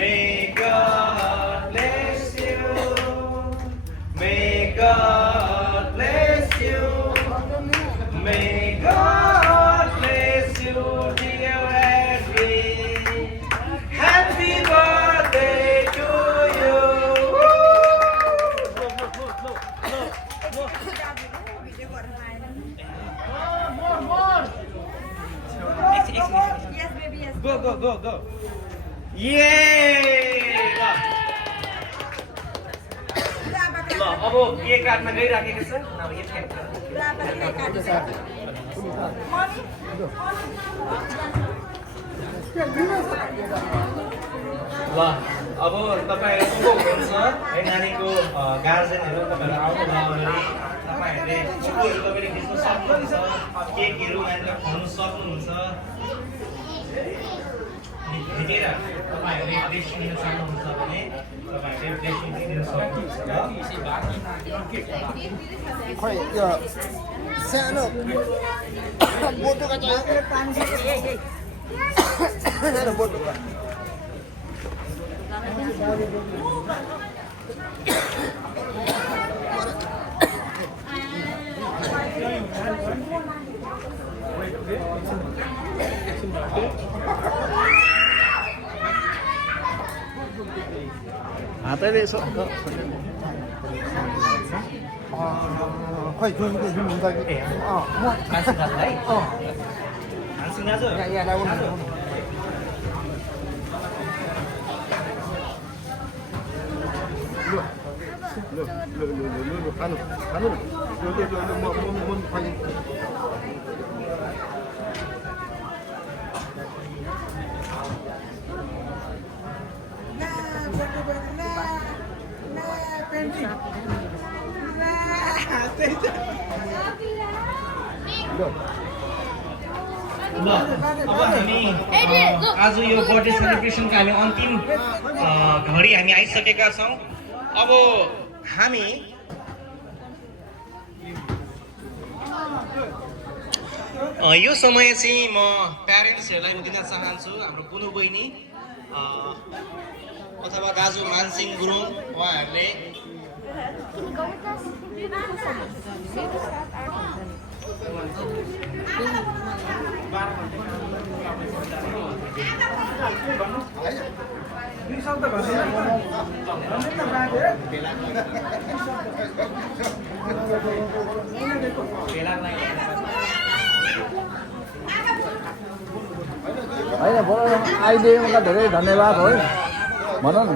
May God bless you. May God bless you. May God bless you, dear Edwin. Happy birthday to you. Yes, baby, yes. Go. Yay! ल अब cake काट्न गइराखेको छ अब यो cake ल अब तपाईहरु को हुनुहुन्छ है नानीको गार्जियनहरु तपाईहरु आउनु भयो भने तपाईहरुले छुहरू तपाईले खिच्न सक्नुहुन्छ केकहरु यहाँनिर खुवाउन सक्नुहुन्छ खिचेर तपाईहरुले ब्लेसिङ दिन सक्नुहुन्छ भने तपाईहरुले ब्लेसिङ दिन सक्नुहुन्छ खै यो सानो बोटोका चाहियो सानो बोटोका हातैले यसो खै जुन हुन्छ कि हान्सिङ दाजु है हान्सिङ दाजु खानु म खाने ल अब हामी आज यो बर्थडे सेलिब्रेसनको हामी अन्तिम घडी हामी आइसकेका छौँ अब हामी यो समय चाहिँ म प्यारेन्ट्सहरूलाई दिन चाहन्छु हाम्रो कुनु बहिनी अथवा दाजु मानसिंह गुरुङ उहाँहरूले होइन आइदिएकोमा धेरै धन्यवाद है भनौँ न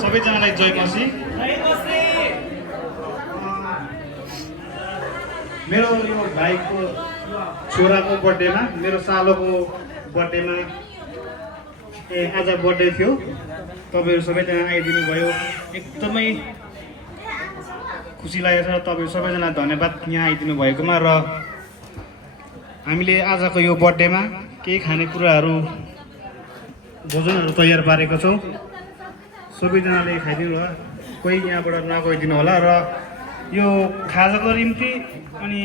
सबैजनालाई जय मसी। मेरो यो भाइको छोराको बर्थडेमा मेरो सालोको बर्थडेमा आज बर्थडे थियो तपाईहरु सबैजना आइदिनु भयो एकदमै खुसी लागेको छ तपाईहरु सबैजना धन्यवाद यहाँ आइदिनु भएकोमा र हामीले आजको यो बर्थडेमा केही खानेकुराहरू भोजनहरू तयार पारेको छौँ सबैजनाले खाइदिनु होला कोही यहाँबाट नगइदिनु होला र यो खाजाको निम्ति अनि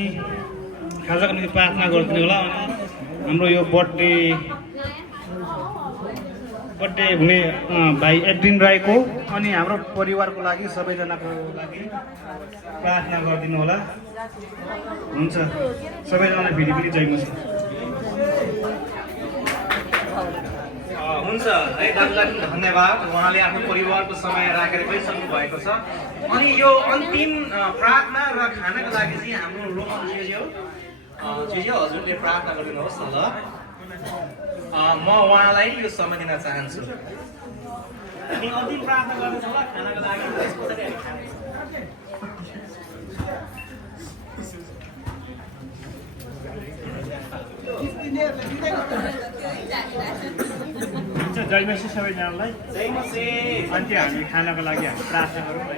खाजाको निम्ति प्रार्थना गरिदिनु होला अनि हाम्रो यो बर्थडे हुने भाइ एड्रिन राईको अनि हाम्रो परिवारको लागि सबैजनाको लागि प्रार्थना गरिदिनु होला हुन्छ सबैजनालाई फेरि जय मसी। हुन्छ है दाजुलाई धन्यवाद उहाँले आफ्नो परिवारको समय राखेर गइसक्नु भएको छ अनि यो अन्तिम प्रार्थना र खानाको लागि चाहिँ हाम्रो रोमन जेजे हजुरले प्रार्थना गरिदिनुहोस् न ल म उहाँलाई यो समय दिन चाहन्छु अनि अन्तिम प्रार्थना गर्दैछ होला खानाको लागि त्यसपछि हामी हुन्छ जय मसी सबैजनालाई जय मसी। अन्त्य हामी खानाको लागि हामी प्रार्थना गरौँ है।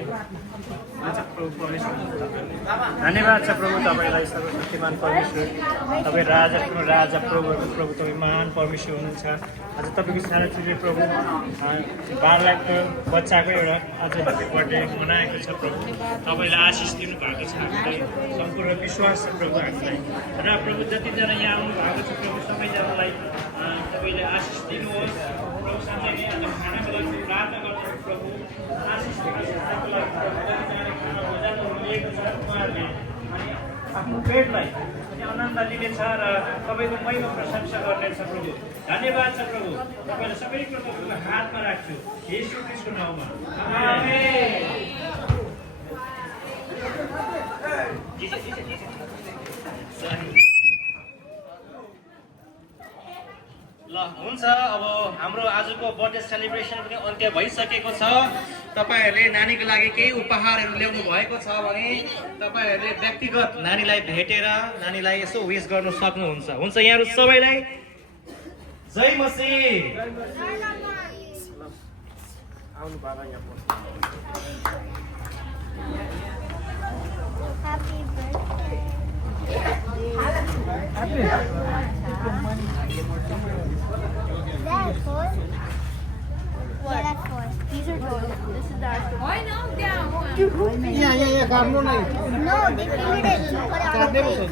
धन्यवाद छ प्रभु तपाईँलाई सर्वशक्तिमान परमेश्वर तपाईँ राजाको राजा प्रभुहरूको प्रभु तपाईँ महान परमेश्वर हुनुहुन्छ आज तपाईँको सानो चिजले प्रभु 12 लाखको बच्चाको एउटा आज ह्याप्पी बर्थडे मनाएको छ प्रभु तपाईँले आशिष दिनुभएको छ हामीलाई सम्पूर्ण विश्वास छ प्रभु हामीलाई र प्रभु जतिजना यहाँ आउनु भएको छ प्रभु सबैजनालाई तपाईँले आशिष दिनुहोस् प्रभु सँगै नै आज खानाको लागि प्रार्थना गर्छु प्रभु आशिष दिनुहोस् खानाको लागि जतिजनाले खाना भोजनहरू लिएको छ उहाँहरूले अनि आफ्नो पेटलाई अनि आनन्द लिनेछ र तपाईँको महिमा प्रशंसा गर्नेछ प्रभु धन्यवाद छ प्रभु तपाईँलाई सबै कुरो तपाईँको हातमा राख्छु येशू ख्रीष्टको नाउँमा ल हुन्छ अब हाम्रो आजको बर्थडे सेलिब्रेसन पनि अन्त्य भइसकेको छ तपाईँहरूले नानीको लागि केही उपहारहरू ल्याउनु भएको छ भने तपाईँहरूले व्यक्तिगत नानीलाई भेटेर नानीलाई यसो विश गर्नु सक्नुहुन्छ हुन्छ यहाँहरू सबैलाई जय मसीह These are toys. This is our toy. Why no? Down. यहाँ काट्नु नै No, they figured it. Put it on the plate.